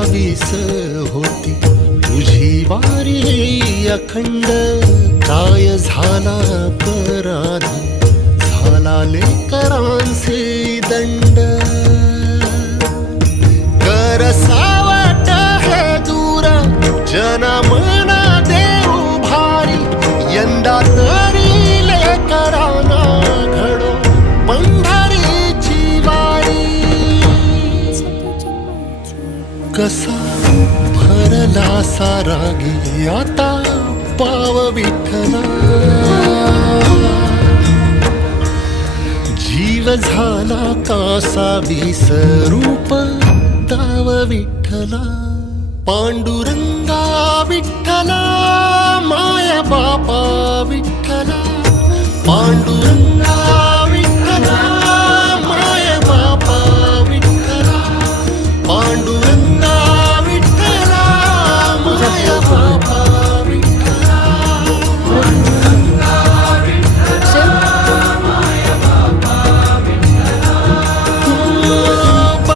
विस होती तुझी वारी अखंड. काय झाला अपराध झाला लेकरांचे दंड. कर सावट हे दूर जनमना देऊ भारी. यंदा तरी लेकरांना घडो पंढरीची वारी. कसा भरला सारागी आता पाव विठ्ठला. जीव झाला कासा विसरूप ताव विठ्ठला. पांडुरंगा विठ्ठला माया बापा विठ्ठला. पांडुरंगा